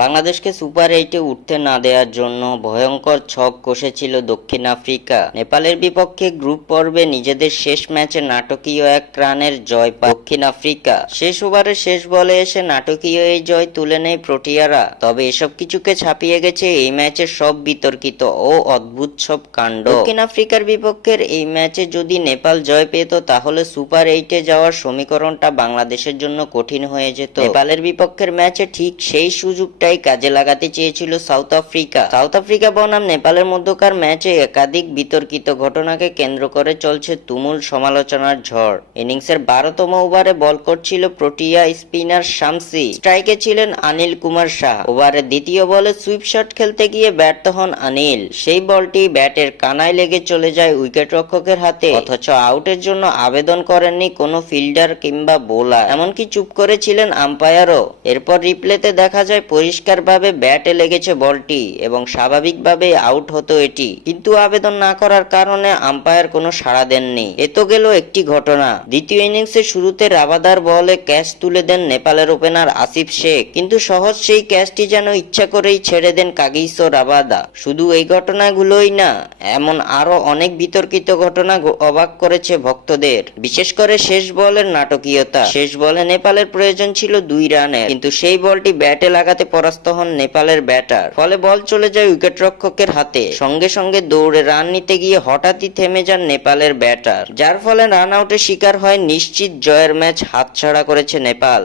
বাংলাদেশকে সুপার এইটে উঠতে না দেওয়ার জন্য ভয়ঙ্কর ছক কষেছিল দক্ষিণ আফ্রিকা। নেপালের বিপক্ষে গ্রুপ পর্বে নিজেদের শেষ ম্যাচে নাটকীয় এক রানের জয় পায় দক্ষিণ আফ্রিকা। শেষ ওভারে শেষ বলে এসে নাটকীয় এই জয় তুলে নেয় প্রোটিয়ারা। তবে এসব কিছুকে ছাপিয়ে গেছে এই ম্যাচের সব বিতর্কিত ও অদ্ভুত সব কাণ্ড। দক্ষিণ আফ্রিকার বিপক্ষের এই ম্যাচে যদি নেপাল জয় পেত তাহলে সুপার এইটে যাওয়ার সমীকরণটা বাংলাদেশের জন্য কঠিন হয়ে যেত। নেপালের বিপক্ষের ম্যাচে ঠিক সেই সুযোগটাই কাজে লাগাতে চেয়েছিল সাউথ আফ্রিকা। সাউথ আফ্রিকা বনাম নেপালের মধ্যকার ম্যাচে একাধিক বিতর্কিত ঘটনাকে কেন্দ্র করে চলছে তুমুল সমালোচনার ঝড়। ইনিংসের 12তম ওভারে বল করছিল প্রোটিয়া স্পিনার শামসি, স্ট্রাইকে ছিলেন অনিল কুমার শাহ। ওভারের দ্বিতীয় বলে সুইপ শট খেলতে গিয়ে ব্যর্থ হন অনিল। সেই বলটি ব্যাটের কানায় লেগে চলে যায় উইকেট রক্ষকের হাতে, অথচ আউটের জন্য আবেদন করেননি কোনো ফিল্ডার কিংবা বোলার, এমনকি চুপ করেছিলেন আম্পায়ারও। এরপর রিপ্লেতে দেখা যায় পরিষ্কারভাবে ব্যাটে লেগেছে বলটি এবং স্বাভাবিকভাবে আউট হতো এটি, কিন্তু আবেদন না করার কারণে আম্পায়ার কোনো সাড়া দেননি। এ তো গেল একটি ঘটনা। দ্বিতীয় ইনিংসের শুরুতে রাবাদার বলে ক্যাচ তুলে দেন নেপালের ওপেনার আসিফ শেখ, কিন্তু সহজ সেই ক্যাচটি যেন ইচ্ছা করেই ছেড়ে দেন কাগিসো রাবাদা। শুধু এই ঘটনাগুলোই না, এমন আরো অনেক বিতর্কিত ঘটনা অবাক করেছে ভক্তদের, বিশেষ করে শেষ বলের নাটকীয়তা। শেষ বলে নেপালের প্রয়োজন ছিল 2 রানের, কিন্তু সেই বলটি ব্যাটে লাগাতে পরাস্ত হন নেপালের ব্যাটার। ফলে বল চলে যায় উইকেট রক্ষকের হাতে। সঙ্গে সঙ্গে দৌড়ে রান নিতে গিয়ে হঠাৎই থেমে যান নেপালের ব্যাটার, যার ফলে রান আউটের শিকার হয়। নিশ্চিত জয়ের ম্যাচ হাতছাড়া করেছে নেপাল।